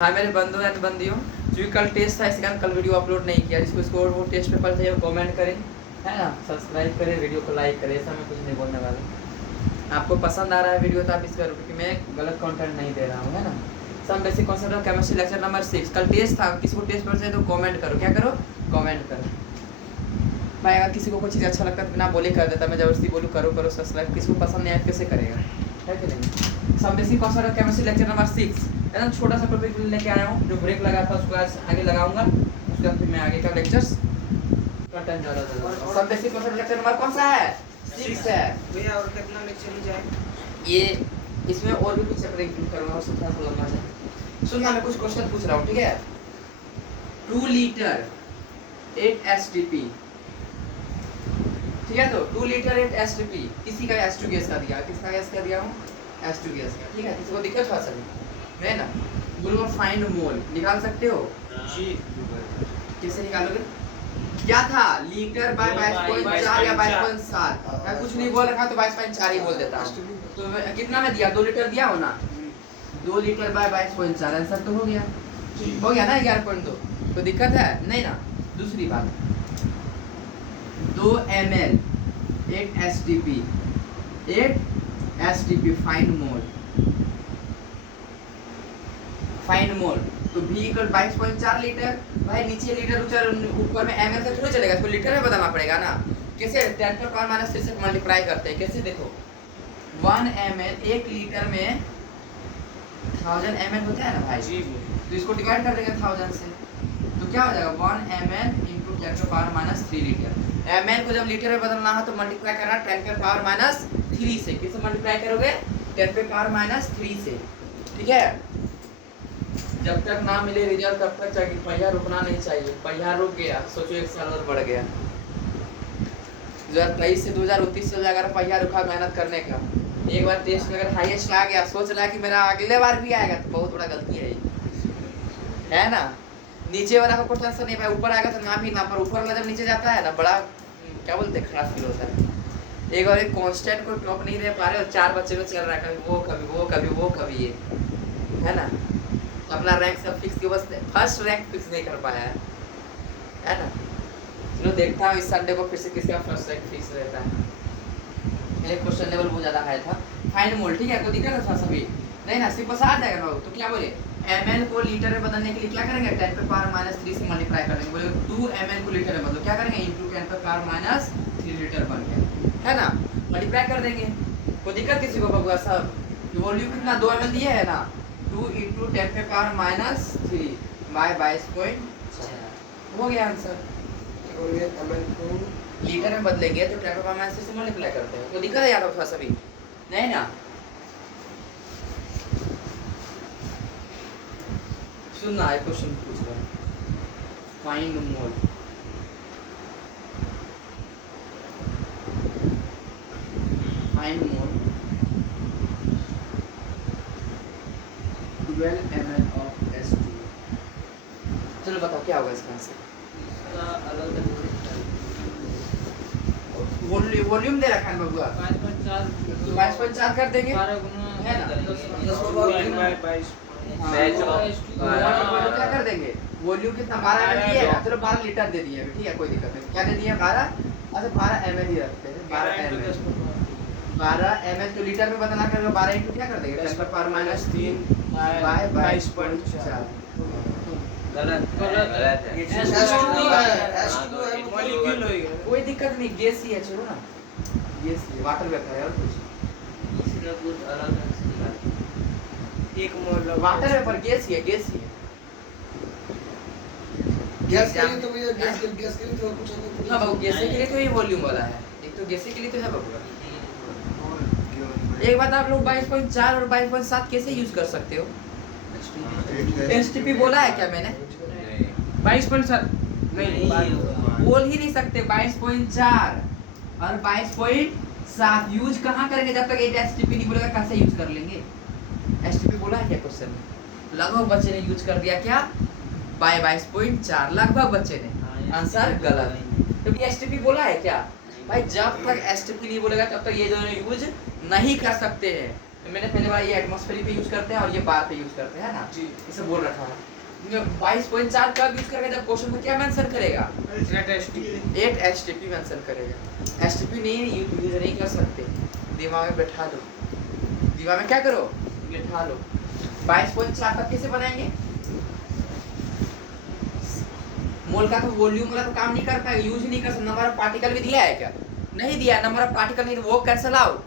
हाँ मेरे बंधु एंड बंदियों, जो कल टेस्ट था इसके कारण कल वीडियो अपलोड नहीं किया। जिसको इसको वो टेस्ट पेपर चाहिए वो कमेंट करें, है ना, सब्सक्राइब करें, वीडियो को लाइक करें। ऐसा मैं कुछ नहीं बोलने वाला। आपको पसंद आ रहा है वीडियो तो आप इस पर, क्योंकि मैं गलत कंटेंट नहीं दे रहा हूँ, है ना। Some basic concept of chemistry lecture number 6 कल टेस्ट था। किसी को टेस्ट पेपर चाहिए तो कॉमेंट करो। क्या करो? कॉमेंट करो भाई। अगर किसी को कोई चीज़ अच्छा लगता है तो बिना बोले कर देता। मैं जबरदस्ती बोलूँ करो करो सब्सक्राइब। किसी को पसंद नहीं आया कैसे करेगा, है कि नहीं। Some basic concept of chemistry lecture number 6 एकदम छोटा सा टॉपिक लेके आया हूँ। जो ब्रेक लगा था उसको आज आगे लगाऊंगा, उसके बाद फिर मैं आगे का लेक्चर्स कंटेंट ज़्यादा ज़्यादा। Some basic concept lecture number कौन सा है? 6 है भैया। और कितना लेक्चर हो जाए? ये। इसमें और भी कुछ चैप्टर इंक्लूड करूँगा और सब थोड़ा लंबा है। सुनना, मैं कुछ क्वेश्चन पूछ रहा हूँ, ठीक है। 2 लीटर 8 STP, ठीक है। तो 2 लीटर 8 STP किसी का H2 गैस का दिया। किसका गैस का दिया हूँ? H2 गैस का, ठीक है। किसी को दिक्कत था सर, है ना। बोलो फाइंड मोल निकाल सकते हो जी। कैसे निकालोगे? क्या था? लीटर बाय 22.4 या 22.7। मैं कुछ नहीं बोल रखा तो 22.4 ही बोल देता हूँ। तो कितना में दिया? 2 लीटर दिया हो ना। 2 लीटर बाय 22.4 आंसर तो हो गया। हो गया ना 11.2। कोई दिक्कत है नहीं ना। दूसरी बात, 2 ml 8 STP 8 STP फाइंड मोल। फाइंड मोल तो V इक्वल 22.4 लीटर। भाई नीचे लीटर ऊपर में ml से थोड़ी चलेगा, इसको लीटर में बदलना पड़ेगा ना। कैसे? 10 पर पावर माइनस 3 से मल्टीप्लाई करते हैं। कैसे? देखो 1 ml 1 लीटर में 1000 ml होता है ना भाई जी। तो इसको डिवाइड कर देंगे 1000 से, तो क्या हो जाएगा 1 ml इंटू 10 पर पावर माइनस 3 लीटर। ml को जब लीटर में बदलना हो तो मल्टीप्लाई करना 10 पर पावर माइनस 3 से। किससे मल्टीप्लाई करोगे? 10 पर पावर माइनस 3 से, ठीक है। जब तक ना मिले रिजल्ट तब तक चाहिए पहिया रुकना नहीं चाहिए। पहिया रुक गया सोचो 1 साल और बढ़ गया। 2023 से 2029 चल जाएगा, पहिया रुका मेहनत करने का। एक बार टेस्ट में अगर हाईएस्ट आ गया, सोच रहा कि मेरा अगले बार भी आएगा, तो बहुत बड़ा गलती है ना। नीचे वाला को टेंशन नहीं भाई, ऊपर आएगा तो ना भी ना, पर ऊपर वाला जब नीचे जाता है ना, बड़ा क्या बोलते हैं, खराब फील होता है। एक बार एक कांस्टेंट को टॉप नहीं दे पा रहे और 4 बच्चे में चल रहा है, कभी वो कभी वो कभी वो कभी ये, है ना। अपना रैंक सब फिक्स के बस फर्स्ट रैंक फिक्स नहीं कर पाया है ना। चलो देखता हूँ इस संडे को फिर से किसका फर्स्ट रैंक फिक्स रहता है। मेरे क्वेश्चन लेवल बहुत ज़्यादा हाई था। फाइंड मोल, ठीक है। कोई दिक्कत था सभी? नहीं ना, सिर्फ बस आ जाएगा ना। तो क्या बोले, ml को लीटर में बदलने के लिए क्या करेंगे? 10 पर पावर माइनस 3 से मल्टीप्लाई कर देंगे। बोले 2 ml को लीटर में बदलो, क्या करेंगे? इंटू 10 पर पावर माइनस 3 लीटर बन गया, है ना। मल्टीप्लाई कर देंगे। कोई दिक्कत किसी को बबुआ सब? वॉल्यूम कितना 2 ml दिया है ना। 2 इंटू 10 पे पावर माइनस 3 बाय 22.4 हो गया आंसर। लीटर में बदलेंगे तो 10 पे पावर माइनस 3 से मल्टीप्लाई करते हैं। तो दिक्कत है याद रखा सभी? नहीं ना। सुनना, एक क्वेश्चन पूछ रहा हूँ। Find mole, find mole 12 ml of H2। चलो बताओ क्या होगा इसका आंसर। वॉल्यूम दे रखा है बबुआ 22.4 कर देंगे, है ना। क्या कर देंगे? वॉल्यूम कितना 12 ml दिया है ना। चलो 12 लीटर दे दिए, ठीक है, कोई दिक्कत नहीं। क्या दे दिए? 12। अच्छा 12 ml ही रखते हैं। 12 ml तो लीटर में बदलना करेगा। 12 इंटू क्या कर देंगे? 10 पर पावर माइनस 3 बाय 22.4। कोई दिक्कत नहीं, गैस ही है, छोड़ो ना। गैस ही वाटर वेपर है और कुछ एक मोल वाटर वेपर गैस ही है, गैस ही है। गैस के लिए तो भैया गैस के लिए तो कुछ नहीं। हाँ बाबू, गैसे के लिए तो ये वॉल्यूम वाला है। एक तो गैसे के लिए तो है बाबू। एक बात, आप लोग 22.4 और 22.7 कैसे यूज कर सकते हो? एसटीपी बोला है क्या मैंने? 22.7 नहीं बोल ही नहीं सकते। 22.4 और 22.7 यूज कहाँ करेंगे? जब तक 8 एसटीपी नहीं बोलेगा कैसे यूज कर लेंगे? एसटीपी बोला है क्या क्वेश्चन में? लगभग बच्चे ने यूज कर दिया क्या? बाय 22.4 लगभग बच्चे ने। आंसर गलत। तो एसटीपी बोला है क्या? भाई जब तक एसटीपी नहीं बोलेगा तब तक ये दोनों यूज नहीं कर सकते हैं। मैंने पहले बार ये एटमॉस्फेरिक पे यूज करते हैं और ये बार पे यूज करते हैं ना जी। इसे बोल रखा है 22.4 कब यूज करेगा जब क्वेश्चन में क्या मेंशन करेगा 8 STP 8 एसटीपी मेंशन करेगा एसटीपी नहीं यूज नहीं कर सकते दिमाग में बैठा लो दिमाग में क्या करो बैठा लो 22.4 तक कैसे बनाएंगे मोल का तो वॉल्यूम वाला तो काम नहीं कर पाएगा यूज ही नहीं कर सकता नंबर ऑफ पार्टिकल भी दिया है क्या नहीं दिया नंबर ऑफ पार्टिकल नहीं वो कैंसिल आउट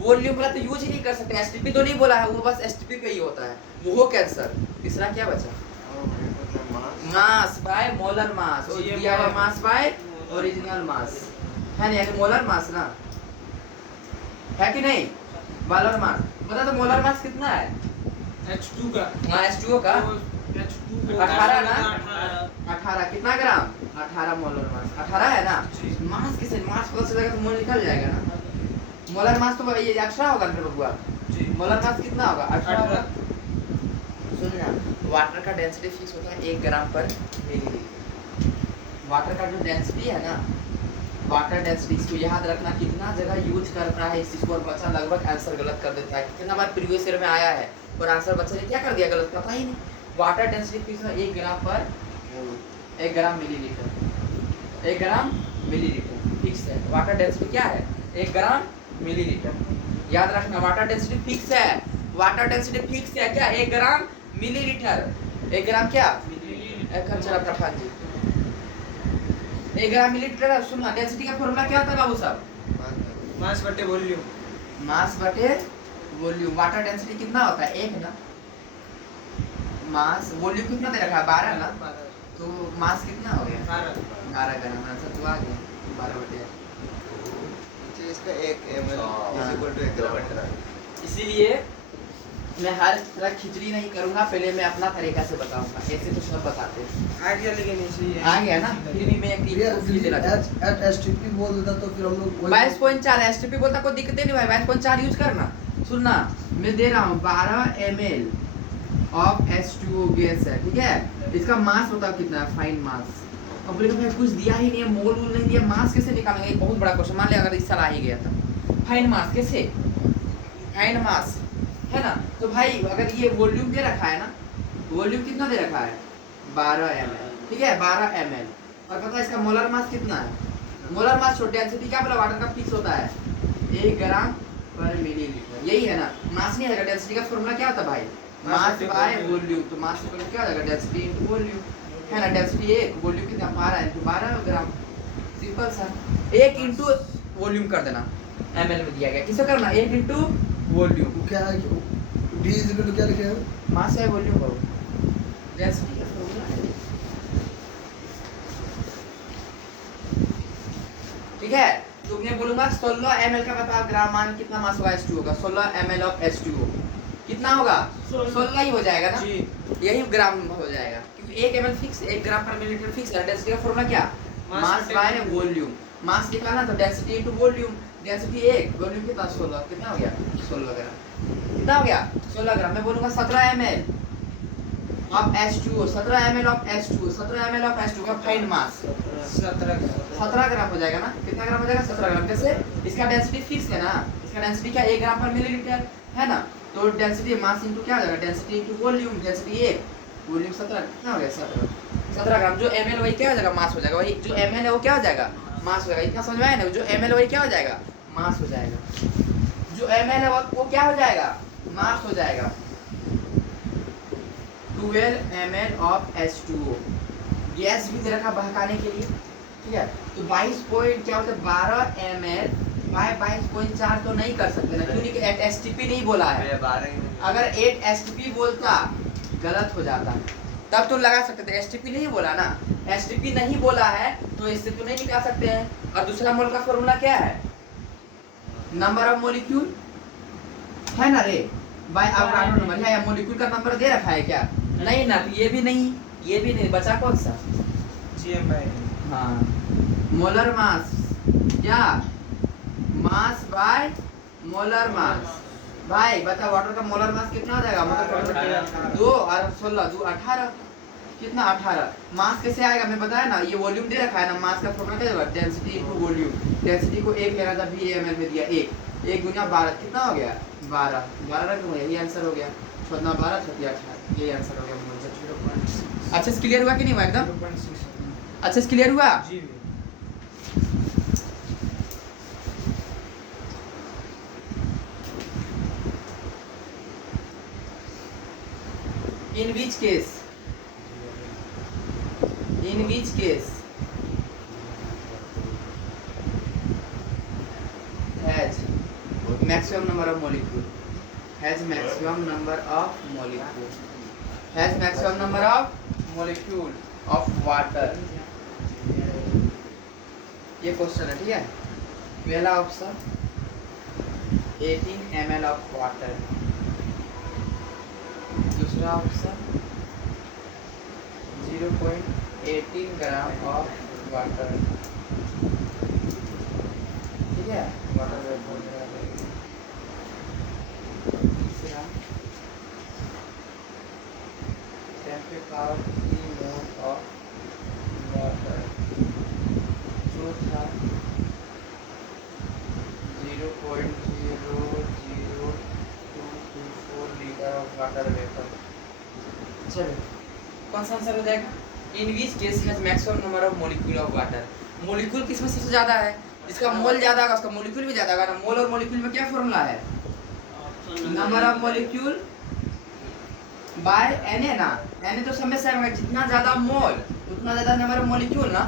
वॉल्यूम वाला तो यूज ही नहीं कर सकते एसटीपी तो नहीं बोला है वो बस एसटीपी पे ही होता है वो हो कैंसर तीसरा क्या बचा मास बाय मोलर मास और ये दिया हुआ मैं- मास बाय ओरिजिनल मास है नहीं यानी मोलर मास ना है कि नहीं मोलर मास बता तो मोलर मास कितना है H2 का हाँ H2O का H2 18 ना? 18 18 कितना ग्राम 18 मोलर मास 18 है ना जी। मास किसे मास पता चलेगा तो मोल निकल जाएगा ना मोलर मास तो ये 18 होगा ना बबुआ जी मोलर मास कितना होगा 18 होगा 18 सुनना वाटर का डेंसिटी फिक्स होता है 1 ग्राम पर मिलीलीटर वाटर का जो डेंसिटी है ना वाटर डेंसिटी इसको याद रखना कितना जगह यूज करता है इस चीज को और बच्चा लगभग आंसर गलत कर देता है कितना बार प्रीवियस ईयर में आया है और आंसर बच्चे ने क्या कर दिया गलत पता ही नहीं वाटर डेंसिटी फिक्स है 1 ग्राम पर 1 ग्राम मिलीलीटर 1 ग्राम मिलीलीटर फिक्स है वाटर डेंसिटी क्या है 1 ग्राम मिलीलीटर याद रखना वाटर डेंसिटी फिक्स है वाटर डेंसिटी फिक्स है क्या 1 ग्राम मिलीलीटर 1 ग्राम क्या एक चला प्रधान जी 1 ग्राम मिलीलीटर सुनना डेंसिटी का फॉर्मूला क्या होता है बाबू साहब मास बटे वॉल्यूम मास बटे वॉल्यूम वाटर डेंसिटी कितना होता है 1 ना मास वॉल्यूम कितना दे रखा है 12 ना तो मास कितना हो गया 12 ग्राम आंसर तो आ गया 12 बटे इसका 1 ml is equal to 1 ग्राम इसीलिए मैं हर तरह खिचड़ी नहीं करूंगा पहले मैं अपना तरीका से बताऊंगा ऐसे तो सब बताते हैं आइडिया लेके नहीं चाहिए आ गया ना फिर भी मैं एक भैया चीज देना चाहता एट एसटीपी बोल देता तो फिर हम लोग हूं 22.4 एसटीपी बोलता कोई दिक्कत नहीं भाई 22.4 यूज करना सुनना मैं दे रहा हूं 12 ml ऑफ H2O गैस है ठीक है इसका मास बताओ कितना है फाइन मास अब बोले भाई कुछ दिया ही नहीं है मोल वोल नहीं दिया मास कैसे निकालेंगे ये बहुत बड़ा क्वेश्चन मान लिया अगर इस साल आ ही गया था फाइन मास कैसे फाइन मास है ना तो भाई अगर ये वॉल्यूम दे रखा है ना वॉल्यूम कितना दे रखा है 12 ml ठीक है 12 ml और पता है इसका मोलर मास कितना है मोलर मास छोड़ डेंसिटी क्या बोला वाटर का फिक्स होता है 1 ग्राम पर मिलीलीटर यही है ना मास नहीं आएगा डेंसिटी का फॉर्मूला क्या होता है भाई मास बाय वॉल्यूम तो मास इक्वल क्या हो जाएगा डेंसिटी इनटू वॉल्यूम है ना डेंसिटी 1 वॉल्यूम कितना 12 इनटू 12 ग्राम सिंपल सा 1 इनटू वॉल्यूम कर देना ml में दिया गया किसे करना 1 इनटू वॉल्यूम क्या है डी इज इक्वल टू क्या लिखे हैं मास है वॉल्यूम हो डेंसिटी का फॉर्मूला है ठीक है तो मैं बोलूंगा 16 ml का बताओ ग्राम मान कितना मास होगा H2O का 16 ml ऑफ H2O कितना होगा 16 ही हो जाएगा ना जी यही ग्राम हो जाएगा क्योंकि 1 ml फिक्स 1 ग्राम पर मिलीलीटर फिक्स है डेंसिटी का फॉर्मूला क्या Mass मास बटे बाय वॉल्यूम मास निकालना तो density into volume density 1 volume कितना 16 कितना हो गया 16 ग्राम कितना हो गया 16 ग्राम मैं बोलूंगा 17 ml of H2O 17 ml of H2O 17 ml of H2O का फाइंड मास 17 17 ग्राम हो जाएगा ना कितना ग्राम हो जाएगा 17 ग्राम कैसे इसका डेंसिटी फिक्स है ना इसका डेंसिटी क्या 1 ग्राम पर मिलीलीटर है ना तो डेंसिटी मास इनटू क्या हो जाएगा density into volume density 1 volume 17 कितना हो गया 17 ग्राम जो ml वही क्या हो जाएगा मास हो जाएगा वही जो ml है वो क्या हो जाएगा मास हो जाएगा इतना समझ में आया ना जो ml वही क्या हो जाएगा मास हो जाएगा जो ml है वो क्या हो जाएगा मास हो जाएगा 12 ml ऑफ H2O गैस भी दे रखा बहकाने के लिए ठीक है तो 22 पॉइंट क्या होता है 12 ml बाय 22.4 तो नहीं कर सकते ना क्योंकि 8 STP नहीं बोला है अगर 8 STP बोलता गलत हो जाता तब तो लगा सकते थे STP नहीं बोला ना STP नहीं बोला है तो इससे तो नहीं निकाल सकते हैं और दूसरा मोल का फॉर्मूला क्या है नंबर ऑफ मॉलिक्यूल है ना रे बाय अवोगाड्रो नंबर है या मॉलिक्यूल का नंबर दे रखा है क्या नहीं ना तो ये भी नहीं बचा कौन सा GM by हाँ मोलर मास क्या मास बाय मोलर मास भाई बता वाटर का मोलर मास कितना हो जाएगा मतलब 2 और 16 2 18 कितना 18। मास कैसे आएगा मैं बताया ना, ये वॉल्यूम दे रखा है ना, मास का फॉर्मूला क्या होगा, डेंसिटी इनटू वॉल्यूम। डेंसिटी को 1 लेना था, VAML में दिया 1 गुना 12 कितना हो गया 12 रख दूंगा, यही आंसर हो गया। 14 12 36 18 यही आंसर हो गया। अच्छे से क्लियर हुआ कि नहीं हुआ एकदम 0.6 अच्छे से क्लियर हुआ। जी In which case has maximum number of molecule has maximum number of molecule of water। ये क्वेश्चन है, ठीक है। पहला ऑप्शन 18 ml of water, दूसरा ऑप्शन 0.18 ग्राम ऑफ वाटर, ठीक है। वाटर वेपर, तीसरा 10³ मोल ऑफ वाटर, चौथा 0.00224 लीटर ऑफ वाटर वेपर। चलो कौन सा आंसर हो जाएगा। In which case has maximum number of molecule of water. Molecule किसमें सबसे ज्यादा है, जिसका मोल ज्यादा होगा उसका मॉलिक्यूल भी ज्यादा होगा ना। मोल और मॉलिक्यूल में क्या फॉर्मूला है, number of molecule by Na ना। Na तो समय से में जितना ज्यादा मोल उतना ज्यादा नंबर ऑफ मॉलिक्यूल ना,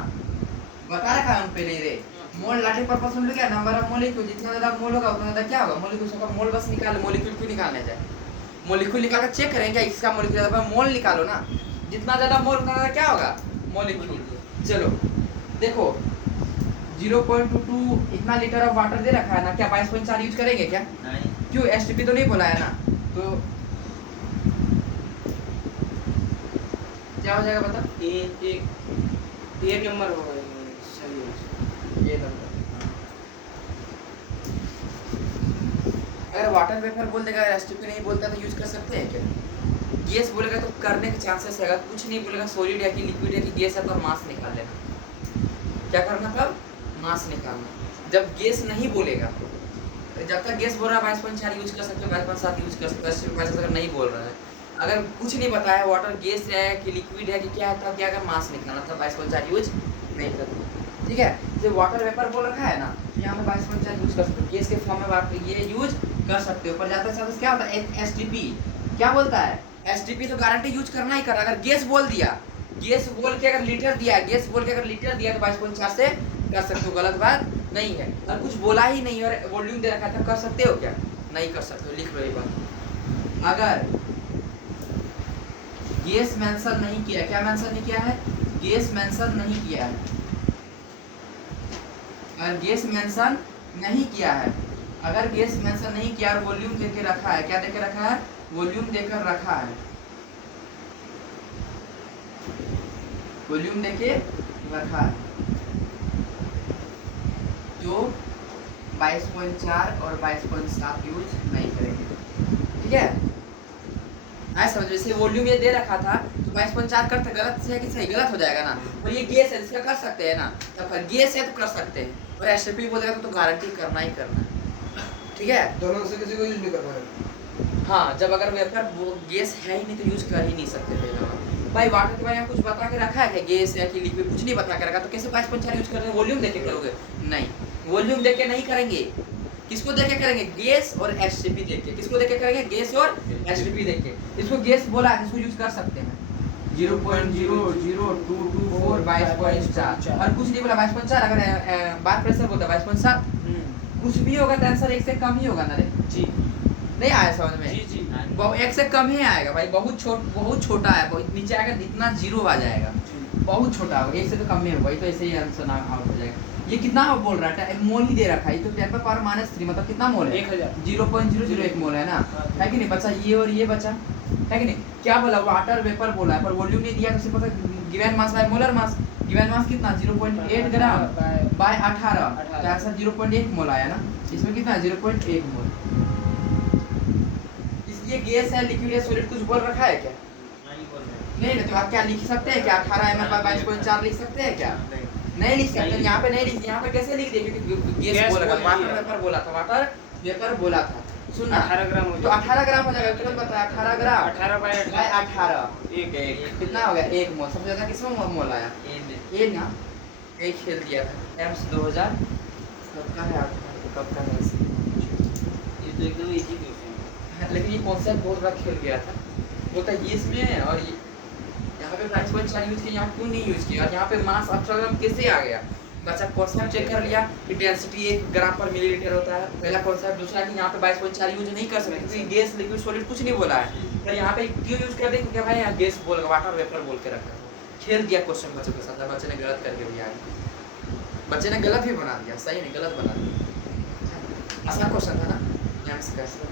बता रखा है हम पहले रे। मोल लाटे पर्पस में क्या, नंबर ऑफ मॉलिक्यूल, जितना ज्यादा मोल होगा उतना ज्यादा क्या होगा मॉलिक्यूल। सबका मोल बस निकाल, मॉलिक्यूल क्यों निकालने जाए, मॉलिक्यूल निकाल कर चेक करेंगे इसका मॉलिक्यूल ज्यादा, मोल निकालो ना, जितना ज्यादा मोल उतना ज्यादा क्या होगा मॉलिक्यूल। चलो देखो 0.22 इतना लीटर ऑफ वाटर दे रखा है ना, क्या 22.4 यूज करेंगे क्या, नहीं क्यों एसटीपी तो नहीं बोला है ना, तो क्या हो जाएगा बता। ये नंबर होगा सही ये नंबर अगर वाटर वेपर बोल देगा, एसटीपी नहीं बोलता तो यूज कर सकते हैं क्या। गैस बोलेगा तो करने के चांसेस है, अगर कुछ नहीं बोलेगा सॉलिड है कि लिक्विड है कि गैस है तो मास निकाल लेना। क्या करना तब, मास निकालना। जब गैस नहीं बोलेगा, जब तक गैस बोल रहा है 22.4 यूज कर सकते हो, 22.7 यूज कर सकते हो, अगर नहीं बोल रहा है, अगर कुछ नहीं बताया वाटर गैस है कि लिक्विड है कि क्या है, तब क्या अगर मास निकालना तब 22.4 यूज नहीं करना, ठीक है। जो वाटर वेपर बोल रखा है ना, यहाँ पे 22.4 यूज कर सकते हो, गैस के फॉर्म में बात ये यूज कर सकते हो। पर ज़्यादा से क्या होता है एसटीपी क्या बोलता है, एसटीपी तो गारंटी यूज करना ही करना। अगर गैस बोल दिया, गैस बोल के अगर लीटर दिया, गैस बोल के अगर लीटर दिया तो 22.4 से कर सकते हो, गलत बात नहीं है। और कुछ बोला ही नहीं और वॉल्यूम दे रखा था, कर सकते हो क्या, नहीं कर सकते हो, लिख लो ये बात। अगर गैस मेंशन नहीं किया, क्या मेंशन नहीं किया है, गैस मेंशन नहीं किया है, अगर गैस मेंशन नहीं किया है, अगर गैस मेंशन नहीं किया और वॉल्यूम देके रखा है, क्या देके रखा है, वॉल्यूम देकर रखा है, वॉल्यूम देके रखा है, तो 22.4 और 22.7 यूज नहीं करेंगे, ठीक है। ऐसा समझ, जैसे वॉल्यूम ये दे रखा था तो 22.4 करते, गलत से है कि सही, गलत हो जाएगा ना। और ये गैस है इसका कर सकते हैं ना, तब गैस है तो कर सकते हैं, और एसटीपी बोलेगा तो गारंटी करना ही करना है, ठीक है। दोनों से किसी को यूज नहीं करना है। हाँ, जब अगर वेपर वो गैस है ही नहीं तो यूज कर ही नहीं सकते थे। भाई वाटर के बारे में कुछ बता के रखा है क्या, गैस है कि लिक्विड, कुछ नहीं बता के रखा, तो कैसे 22.4 यूज कर रहे हैं, वॉल्यूम देके करोगे, नहीं वॉल्यूम देके नहीं करेंगे। किसको देके करेंगे, गैस और एसटीपी देके। किसको देके करेंगे, गैस और एसटीपी देके। इसको गैस बोला है, इसको यूज कर सकते हैं 0.00224 22.4 और कुछ नहीं बोला 22.4। अगर बार प्रेशर बोलता 22.7 कुछ भी होगा तो आंसर एक से कम ही होगा ना रे जी। नहीं आया समझ में, जी जी एक से कम ही आएगा भाई, बहुत छोटा है, बहुत नीचे आएगा, जितना जीरो आ जाएगा बहुत छोटा होगा, एक से तो कम ही होगा, तो ऐसे ही आंसर आउट हो जाएगा। ये कितना बोल रहा है, मोल ही दे रखा है, तो 10⁻³ मतलब कितना मोल है, 0.001 मोल है ना, है कि नहीं बच्चा, ये और ये बचा है कि नहीं। क्या बोला, वाटर वेपर बोला है, पर वॉल्यूम नहीं दिया, तो सिर्फ पता गिवन मास है, मोलर मास, गिवन मास कितना 0.8 ग्राम बाय 18, तो आंसर 0.1 मोल आया ना, इसमें कितना 0.1 मोल। इसलिए गैस है, लिक्विड है, सॉलिड कुछ बोल रखा है क्या, नहीं तो आप क्या लिख सकते हैं क्या 18 ml पर 22.4 लिख सकते हैं क्या? नहीं लिख सकते। यहाँ पे नहीं लिख, यहाँ पे कैसे लिख देंगे? क्योंकि गैस बोला था, वाटर वेपर बोला था, वाटर वेपर बोला था। सुनना 18 ग्राम हो तो 18 ग्राम हो जाएगा। तुरंत बताया 18 ग्राम 18 बाय 18 एक कितना हो गया? 1 मोल। सबसे ज्यादा किसमें मोल आया? ये ना एक खेल दिया था एम्स 2000 सबका है आपका कब का है इसे? ये तो एकदम इजी क्वेश्चन है। लेकिन ये कॉन्सेप्ट बहुत बड़ा खेल गया था। वो तो ये इसमें है और ये यहाँ पे 22.4 यूज किया, यहाँ क्यों नहीं यूज किया? और यहाँ पे मास 18 ग्राम कैसे आ गया? बच्चा कॉन्सेप्ट चेक कर लिया कि डेंसिटी 1 ग्राम पर मिलीलीटर होता है, पहला कॉन्सेप्ट। दूसरा कि यहाँ पे 22.4 यूज नहीं कर सकते क्योंकि गैस लिक्विड सॉलिड कुछ नहीं बोला है। पर यहाँ पे क्यों यूज कर दें? क्योंकि भाई यहाँ गैस बोल वाटर वेपर बोल के रखा है। खेल दिया क्वेश्चन बच्चों के साथ, बच्चे ने गलत करके भी आया। बच्चे ने गलत भी बना दिया, सही नहीं गलत बना दिया। आसान क्वेश्चन था ना, यहाँ से कैसे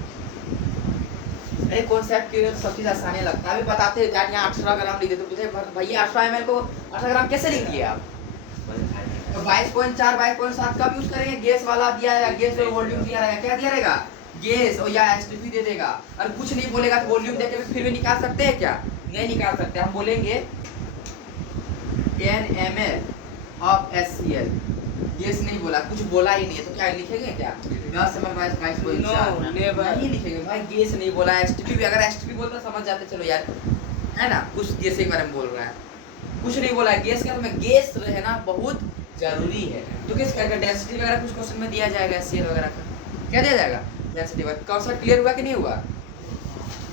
एक कॉन्सेप्ट के सब चीज आसानी लगता है। अभी बताते हैं यार यहाँ 18 ग्राम लिख देते, पूछे भैया 18 ml को 18 ग्राम कैसे लिख दिए आप? तो 22.4 22.7 कब यूज करेंगे? गैस वाला दिया है, गैस और वॉल्यूम दिया रहेगा, क्या दिया रहेगा? गैस और या एसटीपी दे देगा। और कुछ नहीं बोलेगा तो वॉल्यूम देके फिर भी निकाल सकते हैं क्या? नहीं निकाल सकते। हम बोलेंगे 10 ml ऑफ HCl, गैस नहीं बोला, कुछ बोला ही नहीं है तो क्या लिखेंगे क्या? 10 ml 22.4 नहीं लिखेंगे भाई, गैस नहीं बोला। एसटीपी भी, अगर एसटीपी बोलता समझ जाते चलो यार, है ना, कुछ गैस के बारे में बोल रहा है, कुछ नहीं बोला है गैस का। तो मैं गैस रहना बहुत जरूरी है। तो किस का डेंसिटी वगैरह कुछ क्वेश्चन में दिया जाएगा, HCl वगैरह का क्या दिया जाएगा? डेंसिटी वगैरह। कॉन्सेप्ट क्लियर हुआ कि नहीं हुआ?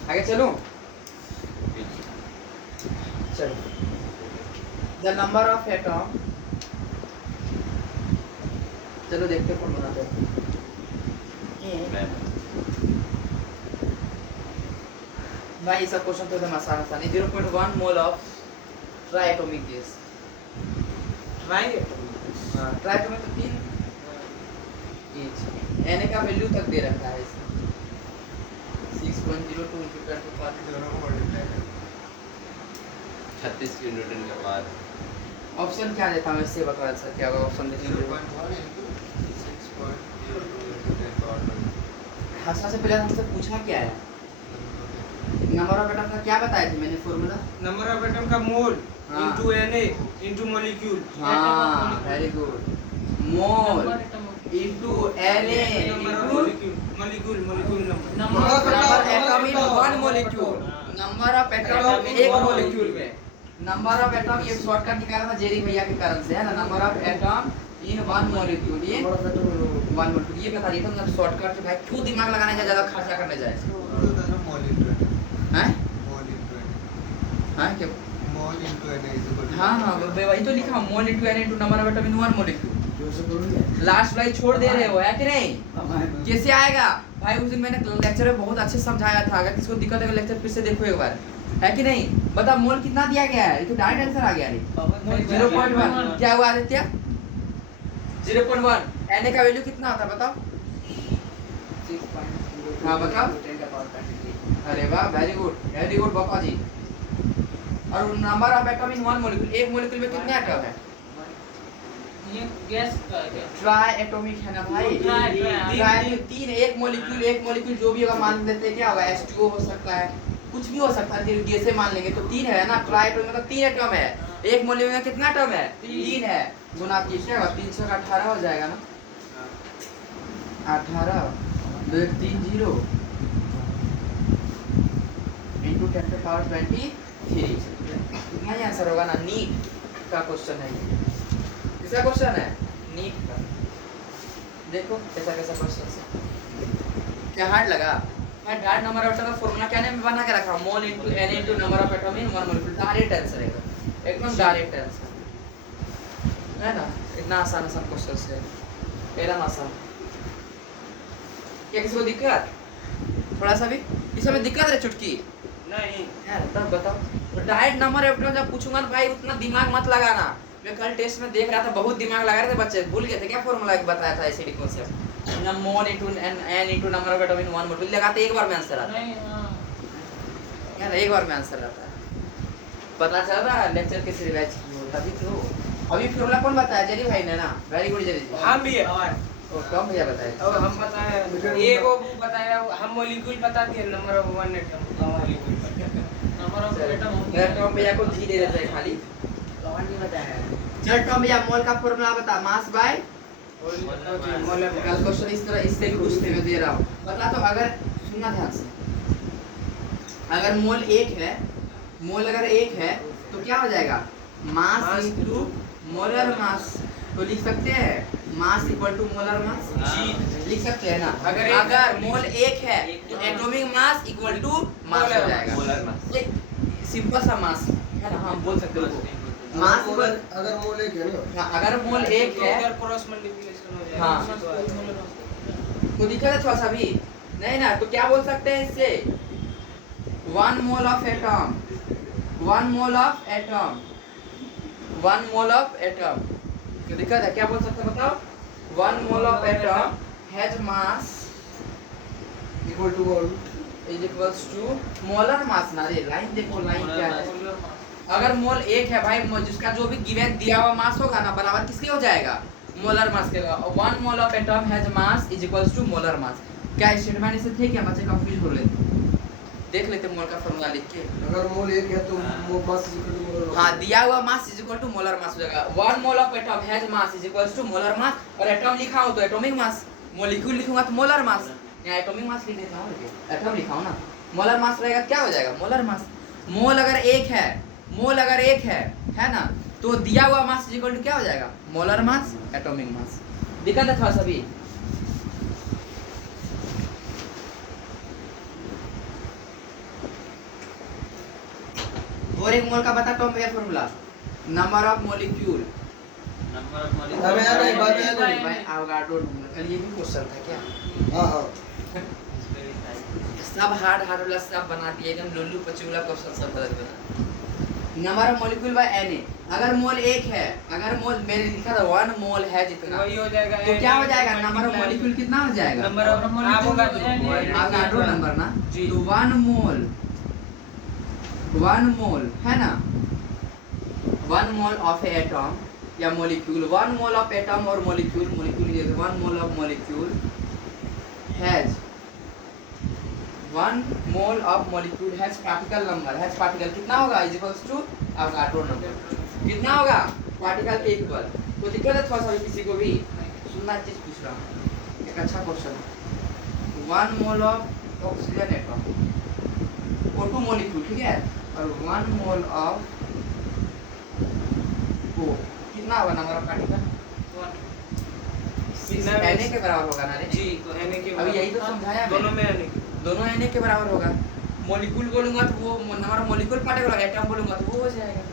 आगे चलो चलो। द नंबर ऑफ एटम, चलो देखते कौन बनाते हैं। भाई सब क्वेश्चन तो एकदम आसान आसान है। 0.1 mole of triatomic gas. Triatomic तो 3 ईच। Na का वैल्यू तक दे रखा है इसमें 6.02 into 10 to the दोनों को मल्टीप्लाई कर 36 न्यूटन के बाद ऑप्शन क्या देता हूँ इससे बता सर क्या होगा ऑप्शन देखेंगे। 0.1 into 6.02 into 10 power 20। हाँ सबसे पहले हमसे पूछा क्या है? नंबर ऑफ एटम का क्या बताया थी मैंने फॉर्मूला? नंबर ऑफ एटम का मोल हाँ। Into Na into molecule. हाँ very good. Mole into Na molecule number. Number atom in one molecule. Number of atom एक मॉलिक्यूल में। नंबर ऑफ एटम ये शॉर्टकट निकाला था जेरी भैया के कारण से, है ना। Number of atom in one molecule, ये वन मॉलिक्यूल ये बता दिया था मतलब शॉर्टकट से। भाई क्यों दिमाग लगाने जाए, ज्यादा खर्चा करने जाए मोल into Na। हैं? मोल into Na। हां क्या? मोल into Na is equal to हाँ हाँ वही तो लिखा mole into Na into number of atom in one molecule. Last वाली छोड़ दे रहे हो है कि नहीं? कैसे आएगा भाई? उस दिन मैंने लेक्चर में बहुत अच्छे समझाया था, अगर किसी को दिक्कत है लेक्चर फिर से देखो एक बार, है कि नहीं? बता मोल कितना दिया गया है? ये तो डायरेक्ट आंसर आ गया नहीं। 0.1 क्या हुआ आदित्य? 0.1 Na का वैल्यू कितना होता है बताओ? 6.02 हाँ बताओ। अरे वाह वेरी गुड बापा जी। और number of atom in one molecule, एक मॉलिक्यूल में कितने एटम है? ये गैस का क्या? ट्राई एटॉमिक है ना भाई। ट्राई तीन, एक मॉलिक्यूल जो भी होगा मान लेते हैं क्या होगा? H2O हो सकता है, कुछ भी हो सकता है, फिर गैसे मान लेंगे तो 3 है ना। ट्राई एटॉमिक मतलब 3 एटम है, एक मॉलिक्यूल में कितना एटम है? 3 है। गुना 3 से 300 का 18 हो जाएगा ना। 18 230 into 10 to the power 23 इतना ही आंसर होगा ना। नीट का क्वेश्चन है ये। किसका क्वेश्चन है? नीट का। देखो कैसा क्वेश्चन है। क्या हार्ड लगा? मैं डायरेक्ट नंबर ऑफ एटम का फार्मूला क्या ने बना के रखा, mole into Na into number of atom in one molecule. Direct answer है, एकदम डायरेक्ट आंसर है ना। इतना आसान क्वेश्चन है, एकदम आसान। क्या किसी को दिक्कत? थोड़ा सा भी इसमें दिक्कत है? चुटकी नहीं यार तब बताओ। तो डायरेक्ट नंबर ऑफ एटम जब पूछूंगा ना भाई उतना दिमाग मत लगाना। मैं कल टेस्ट में देख रहा था, बहुत दिमाग लगा रहे थे बच्चे, भूल गए थे क्या फॉर्मूला बताया था acidic concept. Mole into n into number of atom in one mole लगाते एक बार में आंसर आता है। नहीं यार एक बार में आंसर आता है। पता चल रहा है लेक्चर कैसे रिवाइज तभी तो। अभी फॉर्मूला कौन बताया? जेरी भाई ने ना। वेरी गुड जेरी जी। हम भी है। ओ कम भैया बताए। अब हम बताया, एक वो बताया, हम मॉलिक्यूल बता दिए, नंबर ऑफ वन एटम का molecule. Number number of atom Tom भैया को जी दे देते हैं खाली। और नहीं बताया चल टॉम भैया मोल का फॉर्मूला बता। Mass by molar. कल क्वेश्चन इस तरह इससे भी पूछते मैं दे रहा हूँ। बता तो अगर सुनना ध्यान से, अगर मोल 1 है, मोल अगर 1 है तो क्या हो जाएगा? Mass into molar mass. तो लिख सकते हैं mass equal to molar mass. जी लिख सकते हैं ना। अगर मोल 1 है तो atomic mass equal to mass हो जाएगा। Molar mass. ये सिंपल सा मास है ना, हम बोल सकते हैं मास इक्वल। अगर मोल एक है ना, हाँ, अगर मोल 1 है अगर क्रॉस मल्टीप्लिकेशन हो जाएगा हाँ। तो दिखा था थोड़ा सा भी नहीं ना, तो क्या बोल सकते हैं इससे? 1 mole of atom, 1 mole of atom, 1 mole of atom. तो दिखा था क्या बोल सकते हैं बताओ? 1 mole of atom has mass equal to 1 is equals to molar mass. ना रे लाइन देखो, लाइन क्या है? अगर मोल 1 है भाई, जिसका जो भी गिवन दिया हुआ मास होगा ना बराबर किसके हो जाएगा? मोलर मास के। 1 mole of atom has mass is equals to molar mass. क्या स्टेटमेंट इससे थे क्या? बच्चे कंफ्यूज हो रहे थे। देख लेते मोल का फॉर्मूला लिख के। अगर मोल एक है तो वो मास इक्वल टू मोलर हाँ, दिया हुआ mass is equal to molar mass हो जाएगा। 1 mole of atom has mass is equals to molar mass. और एटम लिखा हो तो एटॉमिक मास, मॉलिक्यूल लिखूंगा तो मोलर मास। यहाँ एटॉमिक मास लिख देता हूँ, एटम लिखा हूँ ना, मोलर मास रहेगा क्या हो जाएगा? मोलर मास। मोल अगर 1 है, मोल अगर 1 है ना, तो दिया हुआ मास इज इक्वल टू क्या हो जाएगा? Molar mass atomic mass. दिखा था थोड़ा सा भी। और एक मोल का बता टॉम भैया formula. Number of molecule. Number of हमें याद है, बात याद है। भाई अवोगाड्रो नंबर। कल ये भी क्वेश्चन था क्या? हां हां सब हार्ड वाला सब बना दिए एकदम लोल्लू पचूला क्वेश्चन सब बना। Number of molecule by Na। अगर मोल 1 है, अगर मोल मेरे लिखा था 1 मोल है जितना, वही हो जाएगा। तो क्या हो जाएगा? नंबर ऑफ मॉलिक्यूल कितना हो जाएगा? Number of molecule Avogadro number ना। जी। तो 1 मोल है ना, 1 मोल ऑफ एटम या मॉलिक्यूल, 1 मोल ऑफ एटम और molecule, 1 mole of molecule has 1 mole of molecule has particle number. Has particle कितना होगा? Is equals to Avogadro number. कितना होगा? पार्टिकल के इक्वल। तो दिक्कत है थोड़ा सा भी किसी को भी सुनना चीज पूछ रहा हूँ, एक अच्छा क्वेश्चन है। 1 mole of oxygen atom, O2 molecule, ठीक है, और 1 मोल ऑफ O कितना होगा नंबर ऑफ पार्टिकल? Na के बराबर होगा ना रे? जी, तो Na के अभी यही तो समझाया दोनों में Na दोनों Na के बराबर होगा। मॉलिक्यूल बोलूंगा तो वो नंबर ऑफ मॉलिक्यूल पार्टिकल, और एटम बोलूंगा तो वो हो जाएगा।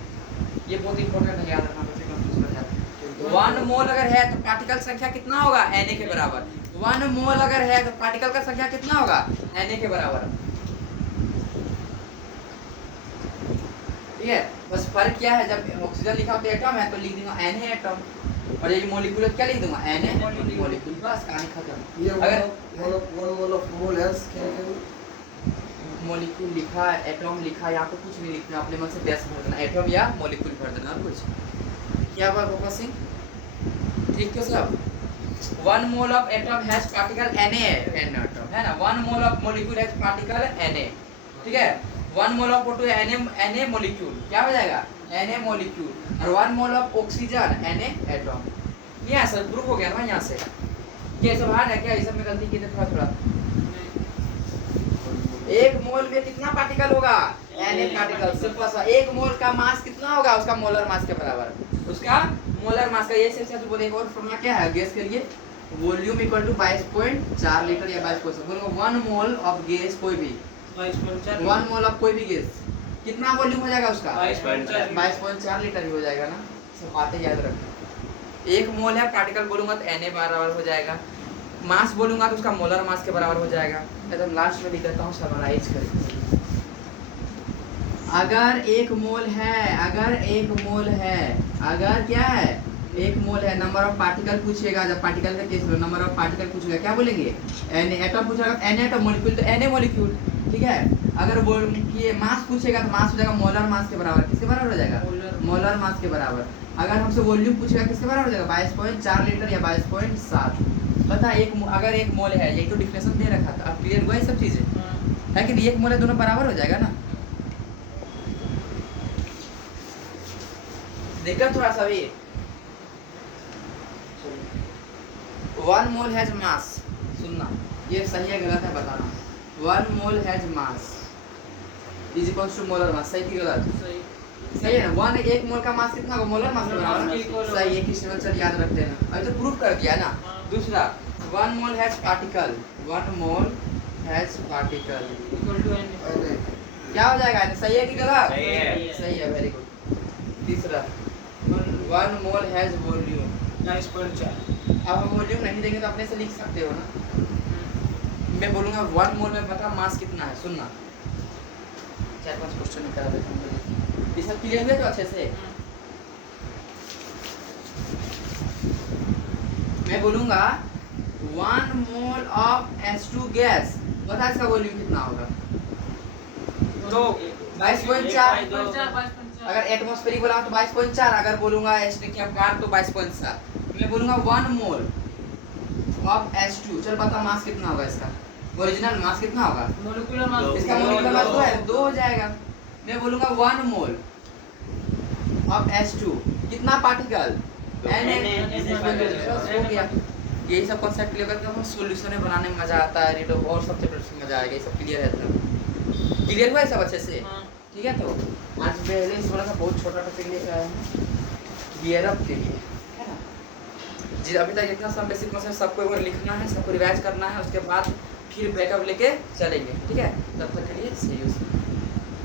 ये बहुत इंपॉर्टेंट है, याद रखना, बच्चे कंफ्यूज कर जाते हैं। 1 मोल अगर है तो पार्टिकल संख्या कितना होगा? Na के बराबर। 1 मोल अगर है तो पार्टिकल का संख्या कितना होगा? Na के बराबर। ठीक है, बस फर्क क्या है, जब ऑक्सीजन लिखा तो एटम है तो लिख दूंगा Na एटम, और ये मॉलिक्यूल क्या लिख दूंगा? Na molecule. बस कहानी खत्म। ये अगर 1 मोल ऑफ मोल हैज क्या मॉलिक्यूल लिखा, एटम लिखा, यहाँ पे कुछ नहीं लिखना, अपने मन से बेस भर देना, एटम या मॉलिक्यूल भर देना, और कुछ। क्या हुआ गोपाल सिंह? ठीक है सब। 1 mole of atom has particle Na atom है ना, 1 mole of molecule has particle Na, ठीक है। 1 mole of O2 Na molecule क्या हो जाएगा? Na मॉलिक्यूल, और 1 mole of oxygen Na atom. ये सर प्रूफ हो गया ना यहाँ से? ये सब हार्ड है क्या? ये सब में गलती की थी थोड़ा थोड़ा। 1 मोल में कितना पार्टिकल होगा? Na particle. सिंपल सा। 1 मोल का मास कितना होगा? उसका मोलर मास के बराबर, उसका मोलर मास का। ये सिर्फ बोले एक और फॉर्मूला क्या है गैस के लिए? वॉल्यूम इक्वल टू 22.4 लीटर या 22%। बोलो 1 मोल ऑफ गैस, कोई भी 1 मोल ऑफ कोई भी गैस कितना वॉल्यूम हो जाएगा उसका? 22.4 लीटर ही हो जाएगा ना। सब बातें याद रखना। 1 मोल है, पार्टिकल बोलूंगा तो Na बराबर हो जाएगा, मास बोलूंगा तो उसका मोलर मास के बराबर हो जाएगा। एकदम लास्ट में लिख देता हूँ, समराइज करके। अगर 1 मोल है, अगर 1 मोल है, अगर क्या है? 1 मोल है, नंबर ऑफ पार्टिकल पूछेगा, जब पार्टिकल का केस में नंबर ऑफ पार्टिकल पूछेगा क्या बोलेंगे? Na। एटम पूछेगा Na एटम, मॉलिक्यूल तो Na मॉलिक्यूल, ठीक है। अगर बोल कि मास पूछेगा तो मास हो जाएगा मोलर मास के बराबर। किसके बराबर हो जाएगा? मोलर मास के बराबर। अगर हमसे वॉल्यूम पूछेगा किसके बराबर हो जाएगा? 22.4 लीटर या 22.7। बता, अगर 1 मोल है, यही तो डिफिनेशन दे रखा था। अब क्लियर हुआ ये सब चीजें है कि 1 मोल है, दोनों बराबर हो जाएगा ना। देखा थोड़ा सा भी 1 मोल हैज मास, सुनना ये सही है गलत है बताना। 1 mole has mass is equals to molar mass, सही कि गलत? सही सही है ना। 1 एक मोल का मास कितना होगा? मोलर मास का बराबर। सही है, किसी चल याद रखते हैं, अभी तो प्रूफ कर दिया ना। दूसरा 1 mole has particle, 1 mole has particle equal to n क्या हो जाएगा? सही है कि गलत? सही है। सही है, वेरी गुड। तीसरा 1 मोल हैज वॉल्यूम, 9.4 अब हम वॉल्यूम नहीं देंगे तो अपने से लिख सकते हो ना। मैं बोलूंगा 1 मोल में बता मास कितना है, सुनना 4-5 क्वेश्चन करा देता हूँ। ये सब क्लियर हुए तो अच्छे से। मैं बोलूंगा 1 मोल ऑफ H2 गैस, बता इसका वॉल्यूम कितना होगा? 22.4। अगर एटमॉस्फेरिक बोला तो 22.4, अगर बोलूंगा H2 तो 22.7। मैं बोलूंगा 1 मोल ऑफ H2, चल बता मास कितना होगा इसका? ओरिजिनल मास कितना होगा? मोलिकुलर मास इसका मोलिकुलर मास तो है 2 हो जाएगा। मैं बोलूंगा 1 मोल ऑफ H2, कितना पार्टिकल? हो गया। यही सब कॉन्सेप्ट क्लियर करके हम सॉल्यूशन बनाने में मजा आता है, रेट और सब चैप्टर्स में मजा आएगा। ये सब क्लियर है तो क्लियर हुआ है सब अच्छे से? ठीक है, तो आज पहले थोड़ा सा बहुत छोटा टॉपिक लेकर आया हूँ गियर अप के लिए, है ना। जी अभी तक इतना सब बेसिक कॉन्सेप्ट सबको एक बार लिखना है, सबको रिवाइज करना है, उसके बाद फिर बैकअप लेके चलेंगे। ठीक है, तब तक के लिए सी यू।